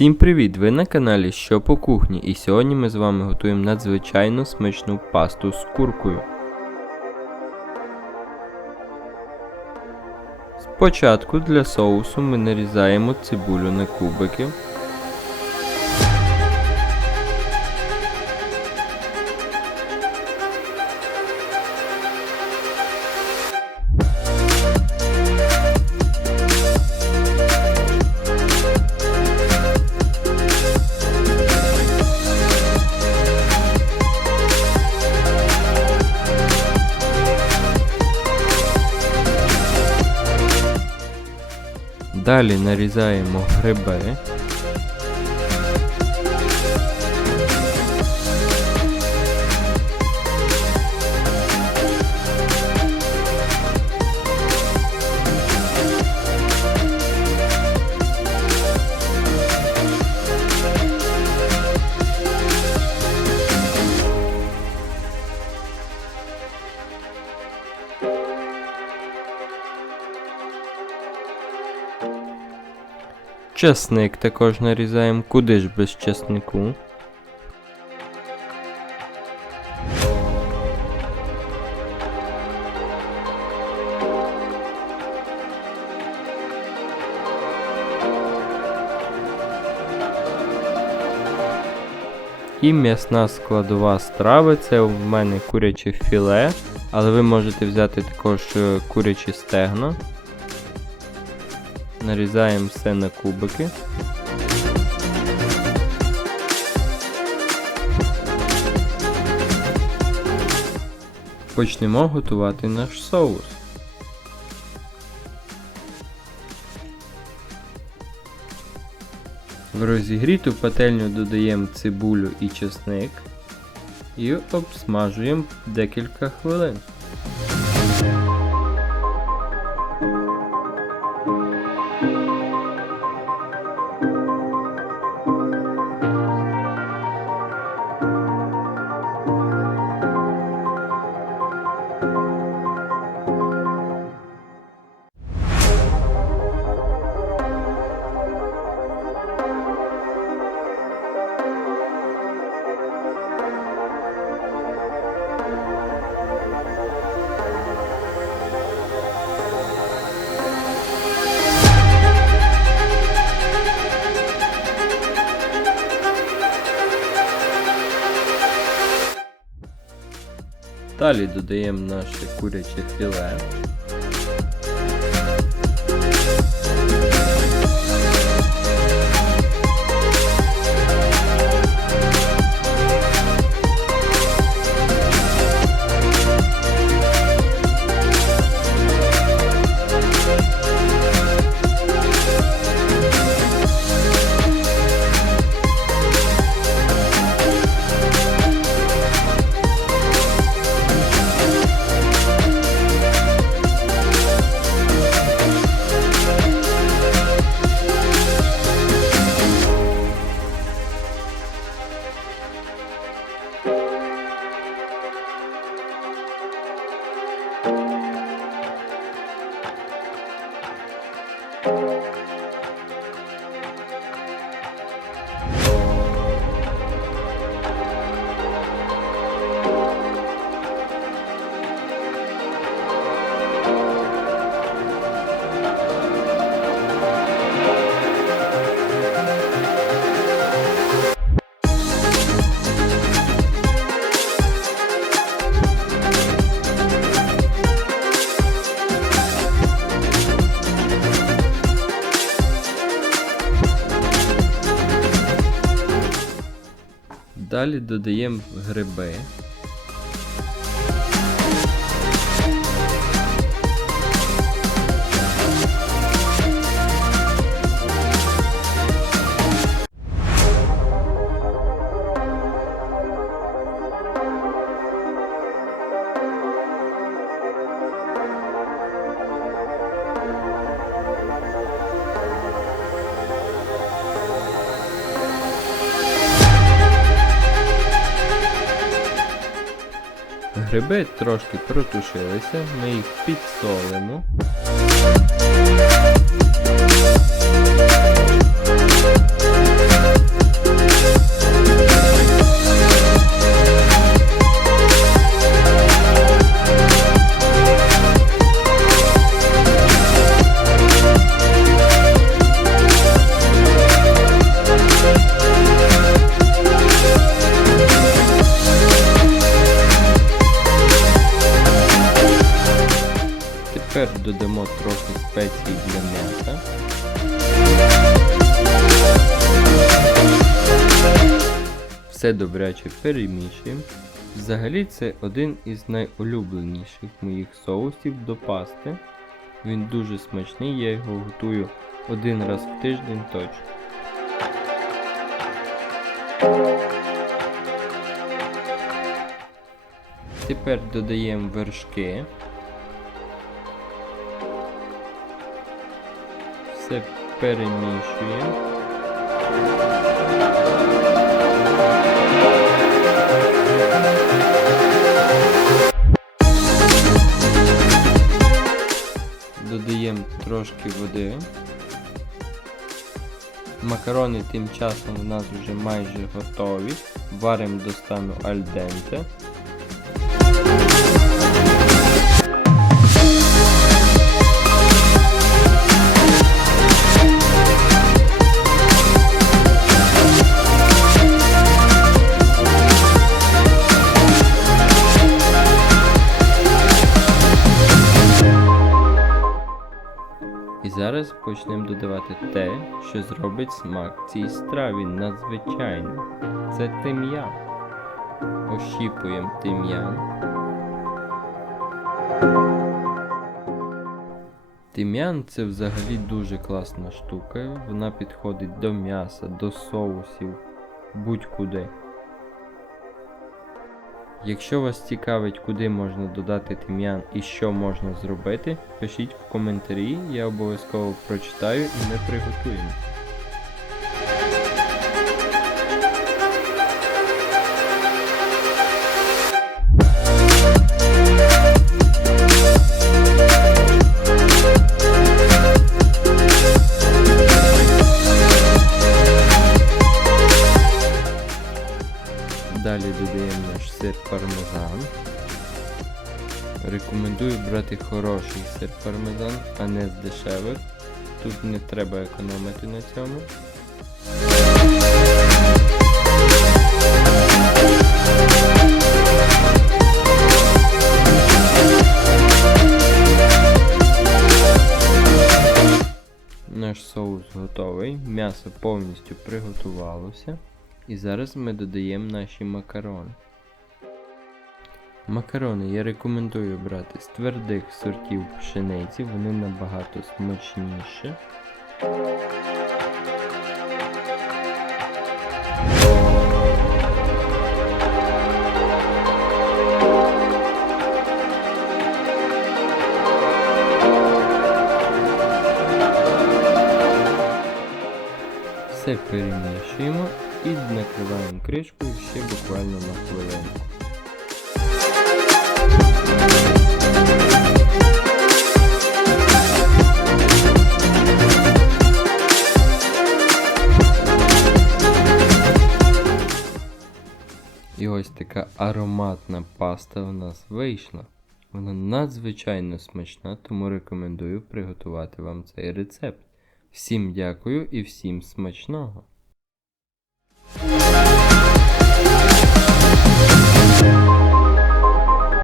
Всім привіт! Ви на каналі Що по кухні, і сьогодні ми з вами готуємо надзвичайно смачну пасту з куркою. Спочатку для соусу ми нарізаємо цибулю на кубики. Далі нарізаємо гриби. Чесник також нарізаємо, куди ж без чеснику. І м'ясна складова страви це в мене куряче філе, але ви можете взяти також е, курячі стегна. Нарізаємо все на кубики. Почнемо готувати наш соус. В розігріту пательню додаємо цибулю і чесник і обсмажуємо декілька хвилин. Далі додаємо наше куряче філе. Далі додаємо гриби. Гриби трошки протушилися, ми їх підсолимо. Додамо трохи спецій для м'яса. Все добряче перемішуємо. Взагалі це один із найулюбленіших моїх соусів до пасти. Він дуже смачний, я його готую один раз в тиждень точно. Тепер додаємо вершки. Все перемішуємо. Додаємо трошки води. Макарони тим часом у нас вже майже готові. Варимо до стану аль почнемо додавати те, що зробить смак цій страві надзвичайний. Це тим'ян. Ощіпуємо тим'ян. Тим'ян це взагалі дуже класна штука. Вона підходить до м'яса, до соусів, будь-куди. Якщо вас цікавить, куди можна додати тим'ян і що можна зробити, пишіть в коментарі, я обов'язково прочитаю і ми приготуємо. Рекомендую брати хороший сир пармезан, а не з дешевих. Тут не треба економити на цьому. Наш соус готовий, м'ясо повністю приготувалося. І зараз ми додаємо наші макарони. Макарони я рекомендую брати з твердих сортів пшениці, вони набагато смачніші. Все перемішуємо і накриваємо кришкою ще буквально на хвилинку. І ось така ароматна паста у нас вийшла. Вона надзвичайно смачна, тому рекомендую приготувати вам цей рецепт. Всім дякую і всім смачного!